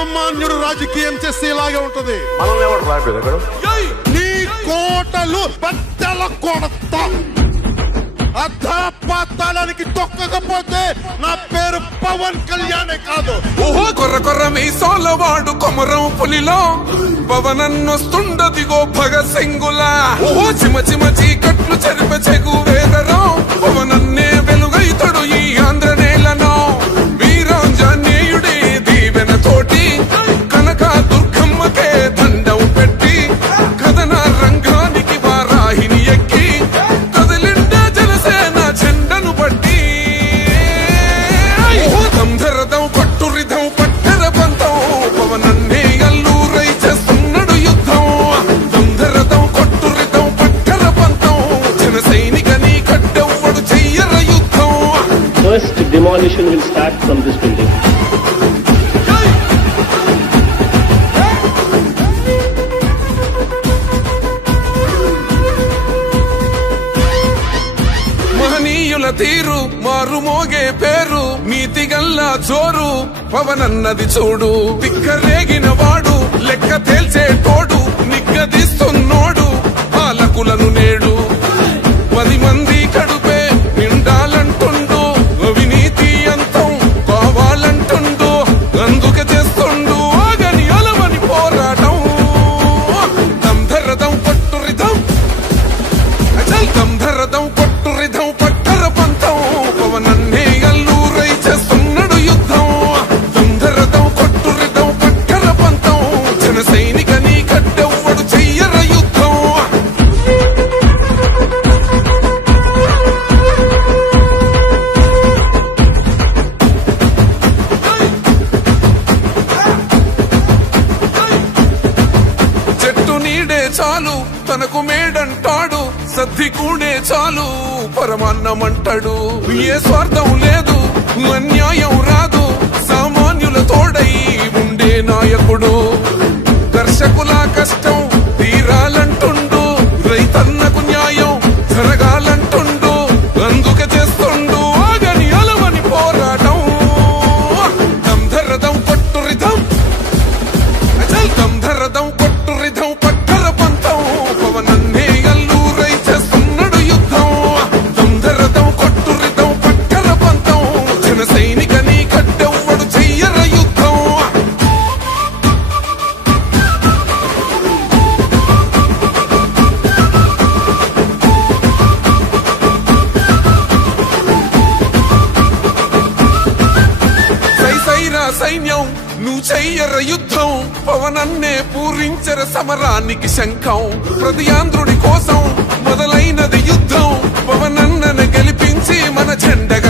సామాన్యుడు రాజకీయం చేస్తే ఇలాగే ఉంటది. మనల్ని ఎవరు రాబేది నీ కోటలు బట్టల కొడతా. అధాపాతాళానికి తొక్కకపోతే నా పేరు పవన్ కళ్యాణే కాదు. ఓహో కొర్ర కొర్ర మీ సోలవాడు కొమరం పులిలో పవనన్నొస్తుండదిగో భగత్ సింగులా. ఓహో చిమ చిమ చీకట్లు చెరిప చెగు వేదరం పవనన్నే వెలుగైతడు ఈ ఆంధ్ర నేలను. వీరాంజనేయుడి దీవెన తోటి కనక దుర్గమ్మకే దండం పెట్టి కథన రంగానికి వారాహిని ఎక్కి కదిలిండే జనసేన చెండను బట్టి. దంధరదం పట్టురిధం పట్టర పంతం పవనన్నే అల్లూరై చేస్తున్నాడు యుద్ధం. దంధరదం కొట్టురిధం పట్టర పంతం జన సైనికని కట్టెవ్వడు చెయ్యర యుద్ధం. First demolition will start from this building. మహనీయుల తీరు మారుమోగే పేరు నీతిగల్లా జోరు పవనన్నది చూడు. తిక్కరేగిన వాడు లెక్క తేల్చేటోడు నిగ్గదీస్తున్నోడు పాలకులను నేడు. 10 మంది కడుపే నిండాలంటుండు అవినీతి అంతం కావాలంటుండు అందుకే చేస్తుండు ఆగని అలవని పోరాటం. దంధరదం కొట్టురిధం అచల్ దంధరదం కొట్టురిధం పట్టర పంతం పవనన్నే అల్లూరై చేస్తున్నాడు యుద్ధం. దంధరదం కొట్టురిధం పట్టర పంతం జన సైనికని కట్టెవ్వడు చెయ్యర యుద్ధం. చెట్టు నీడే చాలు తనకు మేడంటాడు సద్ది కూడే చాలు పరమాన్నమంటాడు. ఏ స్వార్థం లేదు అన్యాయం రాదు సామాన్యుల తోడై ఉండే నాయకుడు. కర్షకుల కష్టం తీరాలంటుండు రైతన్నకు న్యాయం జరగాలంటుండు అందుకే చేస్తుండు ఆగని అలవని పోరాటం. దంధరదం కొట్టురిధం అచల్ దంధరదం కొట్టురిధం పట్టర పంతం పవనన్నే అల్లూరై చేస్తున్నాడు యుద్ధం. దంధరదం కొట్టురిధం పట్టర పంతం జన సైనికని కట్టెవ్వడు చెయ్యర యుద్ధం. సైసైరా సైన్యం నువ్వు చెయ్యర యుద్ధం పవనన్నే పూరించర సమరానికి శంఖం. ప్రతి ఆంధ్రుడి కోసం మొదలైనది యుద్ధం పవనన్నను గెలిపించి మన జెండగా